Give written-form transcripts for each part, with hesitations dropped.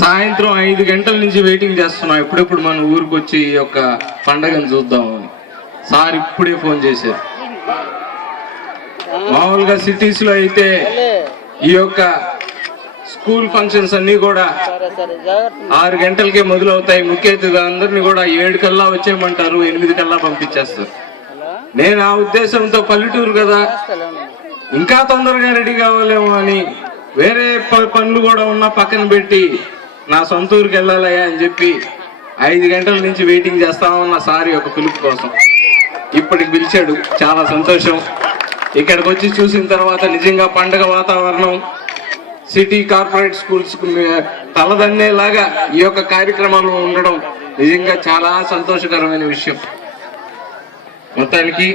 సాయంత్రం 5 గంటల నుంచి వెయిటింగ్ చేస్తున్నాం, ఎప్పుడెప్పుడు మన ఊరికి వచ్చి ఈ యొక్క పండగను చూద్దామని. సార్ ఇప్పుడే ఫోన్ చేశారు. మామూలుగా సిటీస్ లో అయితే ఈ యొక్క స్కూల్ ఫంక్షన్స్ అన్ని కూడా 6 గంటలకే మొదలవుతాయి. ముఖ్య అతిథులందరినీ కూడా 7 కల్లా వచ్చేయమంటారు, 8 కల్లా పంపించేస్తారు. నేను ఆ ఉద్దేశంతో పల్లెటూరు కదా, ఇంకా తొందరగా రెడీ కావాలేమో అని వేరే పనులు కూడా ఉన్నా పక్కన పెట్టి నా సొంత ఊరికి వెళ్ళాలయ్యా అని చెప్పి 5 గంటల నుంచి వెయిటింగ్ చేస్తామన్న సార్ యొక్క పిలుపు కోసం ఇప్పటికి పిలిచాడు. చాలా సంతోషం. ఇక్కడికి వచ్చి చూసిన తర్వాత నిజంగా పండగ వాతావరణం, సిటీ కార్పొరేట్ స్కూల్స్ తలదన్నేలాగా ఈ యొక్క కార్యక్రమాలు ఉండడం నిజంగా చాలా సంతోషకరమైన విషయం. మొత్తానికి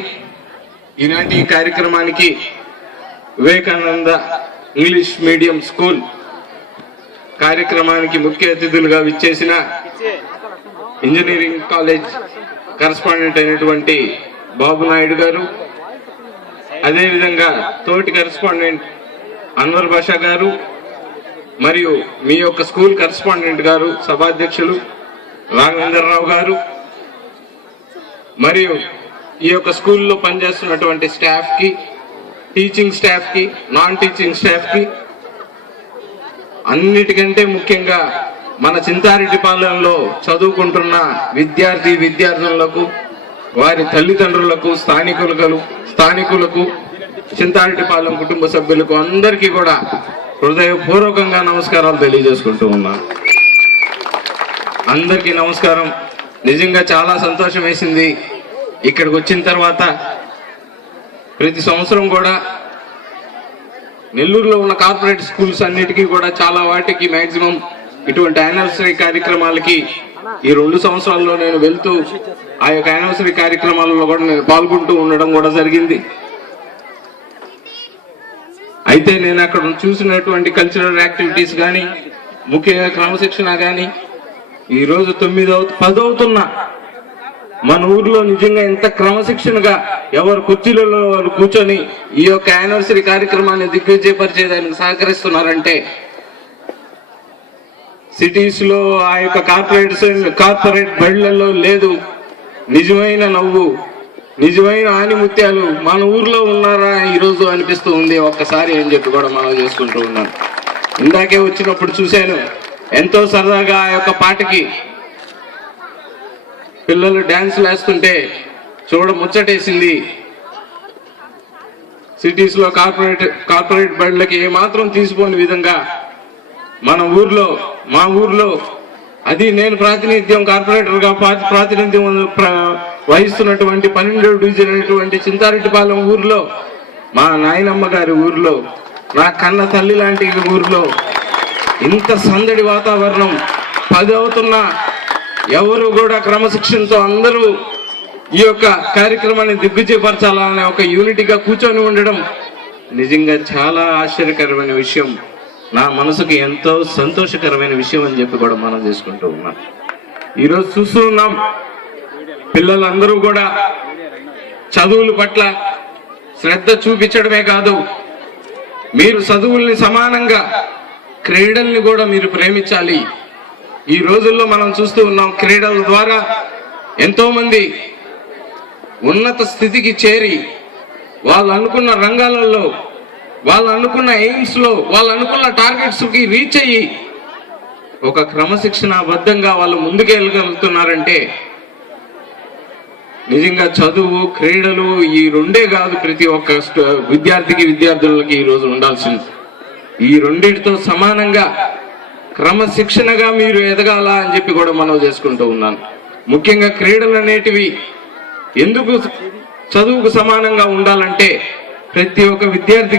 ఈనాటి ఈ కార్యక్రమానికి వివేకానంద ఇంగ్లీష్ మీడియం స్కూల్ కార్యక్రమానికి ముఖ్య అతిథులుగా విచ్చేసిన ఇంజనీరింగ్ కాలేజ్ కరస్పాండెంట్ అయినటువంటి బాబు నాయుడు గారు, అదేవిధంగా తోటి కరస్పాండెంట్ అన్వర్ బాషా గారు, మరియు మీ యొక్క స్కూల్ కరస్పాండెంట్ గారు సభాధ్యక్షులు రాఘవేంద్రరావు గారు, మరియు ఈ యొక్క స్కూల్లో పనిచేస్తున్నటువంటి స్టాఫ్ కి, టీచింగ్ స్టాఫ్ కి, నాన్ టీచింగ్ స్టాఫ్ కి, అన్నిటికంటే ముఖ్యంగా మన చింతారెడ్డిపాలెంలో చదువుకుంటున్న విద్యార్థులకు, వారి తల్లిదండ్రులకు, స్థానికులకు, చింతారెడ్డిపాలెం కుటుంబ సభ్యులకు అందరికీ కూడా హృదయపూర్వకంగా నమస్కారాలు తెలియజేసుకుంటూ ఉన్నాను. అందరికీ నమస్కారం. నిజంగా చాలా సంతోషం వేసింది. ఇక్కడికి వచ్చిన తర్వాత ప్రతి సంవత్సరం కూడా నెల్లూరులో ఉన్న కార్పొరేట్ స్కూల్స్ అన్నిటికీ కూడా చాలా వాటికి మాక్సిమం ఇటువంటి యానివర్సరీ కార్యక్రమాలకి ఈ 2 సంవత్సరాల్లో నేను వెళ్తూ ఆ యొక్క యానివర్సరీ కార్యక్రమాలలో కూడా నేను పాల్గొంటూ ఉండడం కూడా జరిగింది. అయితే నేను అక్కడ చూసినటువంటి కల్చరల్ యాక్టివిటీస్ కానీ, ముఖ్యంగా క్రమశిక్షణ కానీ, ఈరోజు 10 అవుతున్నా మన ఊర్లో నిజంగా ఎంత క్రమశిక్షణగా ఎవరు కుర్చీలలో వారు కూర్చొని ఈ యొక్క యానివర్సరీ కార్యక్రమాన్ని దిగ్విజయపరిచేదానికి సహకరిస్తున్నారంటే, సిటీస్ లో ఆ యొక్క కార్పొరేట్ బళ్ళల్లో లేదు. నిజమైన నవ్వు, నిజమైన ఆనిముత్యాలు మన ఊర్లో ఉన్నారా ఈరోజు అనిపిస్తూ ఉంది ఒక్కసారి అని చెప్పి కూడా మనం చేసుకుంటూ ఉన్నాను. ఇందాకే వచ్చినప్పుడు చూశాను, ఎంతో సరదాగా ఆ యొక్క పాటకి పిల్లలు డాన్సులు వేస్తుంటే ముచ్చటేసింది. సిటీస్ లో కార్పొరేట్ బళ్ళకి ఏమాత్రం తీసిపోని విధంగా మా ఊర్లో అది నేను కార్పొరేటర్ గా ప్రాతినిధ్యం వహిస్తున్నటువంటి 12వ డివిజన్ అయినటువంటి చింతారెడ్డిపాలెం ఊర్లో, మా నాయనమ్మ గారి ఊర్లో, నా కన్న తల్లి లాంటి ఊర్లో ఇంత సందడి వాతావరణం 10 అవుతున్నా ఎవరు కూడా క్రమశిక్షణతో అందరూ ఈ యొక్క కార్యక్రమాన్ని దిగ్విజయపరచాలనే ఒక యూనిటీగా కూర్చొని ఉండడం నిజంగా చాలా ఆశ్చర్యకరమైన విషయం. నా మనసుకు ఎంతో సంతోషకరమైన విషయం అని చెప్పి కూడా మనం చేసుకుంటూ ఉన్నాం. ఈరోజు చూస్తూ ఉన్నాం, పిల్లలందరూ కూడా చదువుల పట్ల శ్రద్ధ చూపించడమే కాదు, మీరు చదువుల్ని సమానంగా క్రీడల్ని కూడా మీరు ప్రేమించాలి. ఈ రోజుల్లో మనం చూస్తూ ఉన్నాం, క్రీడల ద్వారా ఎంతో మంది ఉన్నత స్థితికి చేరి వాళ్ళు అనుకున్న రంగాలలో, వాళ్ళు అనుకున్న ఎయిమ్స్ లో, వాళ్ళు అనుకున్న టార్గెట్స్ కి రీచ్ అయ్యి ఒక క్రమశిక్షణాబద్ధంగా వాళ్ళు ముందుకెళ్ళగలుగుతున్నారంటే నిజంగా చదువు, క్రీడలు ఈ 2 కాదు, ప్రతి ఒక్క విద్యార్థులకి ఈ రోజు ఉండాల్సింది. ఈ 2టితో సమానంగా క్రమశిక్షణగా మీరు ఎదగాల అని చెప్పి కూడా మనం చేసుకుంటూ ఉన్నాను. ముఖ్యంగా క్రీడలు అనేటివి ఎందుకు చదువుకు సమానంగా ఉండాలంటే ప్రతి ఒక్క విద్యార్థికి